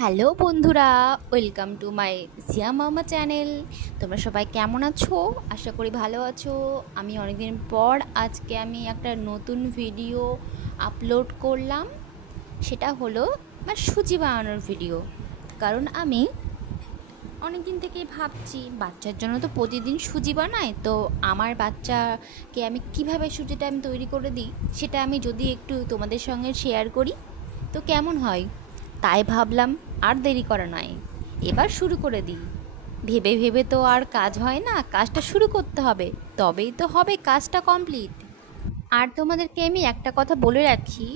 Hello বন্ধুরা, welcome to my সিয়া মামা channel. তোমরা সবাই কেমন আছো? আশা করি ভালো আছো। আমি অনেকদিন পর আজকে একটা নতুন ভিডিও আপলোড করলাম। সেটা হলো আমার সুজি বানানোর ভিডিও। কারণ আমি অনেক দিন থেকেই ভাবছি বাচ্চার জন্য তো প্রতিদিন সুজি বানাই, তো আমার বাচ্চাকে আমি কিভাবে সুজিটা আমি তৈরি করে দিই সেটা আমি যদি একটু তোমাদের সঙ্গে শেয়ার করি তো কেমন হয়। তাই ভাবলাম আর দেরি করা নয়, এবার শুরু করে দিই। ভেবে ভেবে তো আর কাজ হয় না, কাজটা শুরু করতে হবে, তবেই তো হবে কাজটা কমপ্লিট। আর তোমাদেরকে আমি একটা কথা বলে রাখি,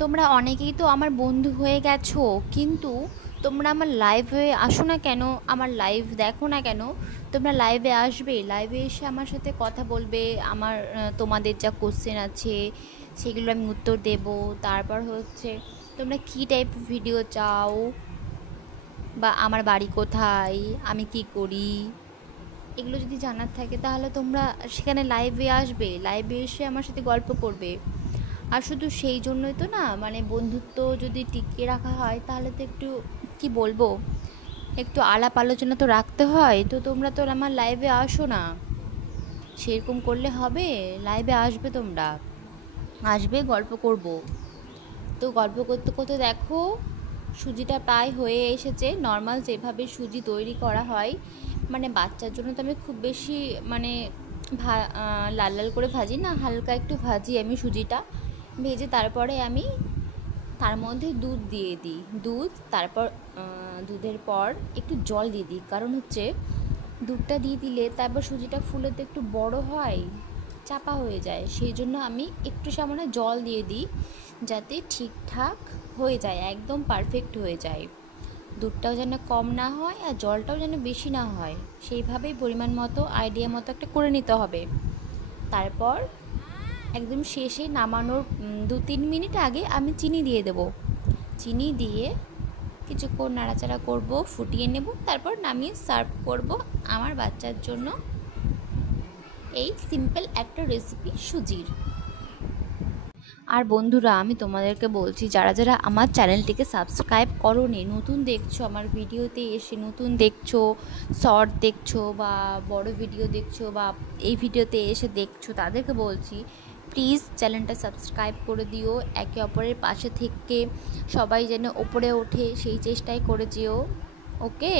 তোমরা অনেকেই তো আমার বন্ধু হয়ে গেছো, কিন্তু তোমরা আমার লাইভে আসো না কেন, আমার লাইভ দেখো না কেন? তোমরা লাইভে আসবে, লাইভে এসে আমার সাথে কথা বলবে, আমার তোমাদের যা কোশ্চেন আছে সেগুলো আমি উত্তর দেব। তারপর হচ্ছে তোমরা কী টাইপ ভিডিও চাও, বা আমার বাড়ি কোথায়, আমি কি করি, এগুলো যদি জানার থাকে তাহলে তোমরা সেখানে লাইভে আসবে, লাইভে এসে আমার সাথে গল্প করবে। আর শুধু সেই জন্যই তো না, বন্ধুত্ব যদি টিকিয়ে রাখা হয় তাহলে তো একটু কি বলবো, একটু আলাপ আলোচনা তো রাখতে হয়। তো তোমরা তো আমার লাইভে আসো না, সেরকম করলে হবে? লাইভে আসবে, তোমরা আসবে, গল্প করব। তো গল্প করতে করতে দেখো সুজিটা প্রায় হয়ে এসেছে। নর্মাল যেভাবে সুজি তৈরি করা হয়, বাচ্চার জন্য তো আমি খুব বেশি মানে লাল লাল করে ভাজি না, হালকা একটু ভাজি আমি সুজিটা। ভেজে তারপরে আমি তার মধ্যে দুধ দিয়ে দিই, দুধ তারপর দুধের পর একটু জল দিয়ে দিই। কারণ হচ্ছে দুধটা দিয়ে দিলে তারপর সুজিটা ফুলেতে একটু বড় হয়, চাপা হয়ে যায়, সেই জন্য আমি একটু সামান্য জল দিয়ে দিই, যাতে ঠিকঠাক হয়ে যায়, একদম পারফেক্ট হয়ে যায়। দুধটাও যেন কম না হয় আর জলটাও যেন বেশি না হয়, সেইভাবেই পরিমাণ মতো আইডিয়া মতো একটা করে নিতে হবে। তারপর একদম শেষে নামানোর 2-3 মিনিট আগে আমি চিনি দিয়ে দেবো। চিনি দিয়ে কিছুক্ষণ নাড়াচাড়া করব, ফুটিয়ে নেব, তারপর নামিয়ে সার্ভ করব আমার বাচ্চার জন্য। এই সিম্পল একটা রেসিপি সুজির। আর বন্ধুরা, আমি তোমাদেরকে বলছি, যারা যারা আমার চ্যানেলটিকে সাবস্ক্রাইব করোনি, নতুন দেখছো, আমার ভিডিওতে এসে নতুন দেখছো, শর্ট দেখছো বা বড় ভিডিও দেখছো বা এই ভিডিওতে এসে দেখছো, তাদেরকে বলছি প্লিজ চ্যানেলটা সাবস্ক্রাইব করে দিও। একে অপরের পাশে থেকে সবাই যেন ওপরে ওঠে সেই চেষ্টাই করে যেও। ওকে।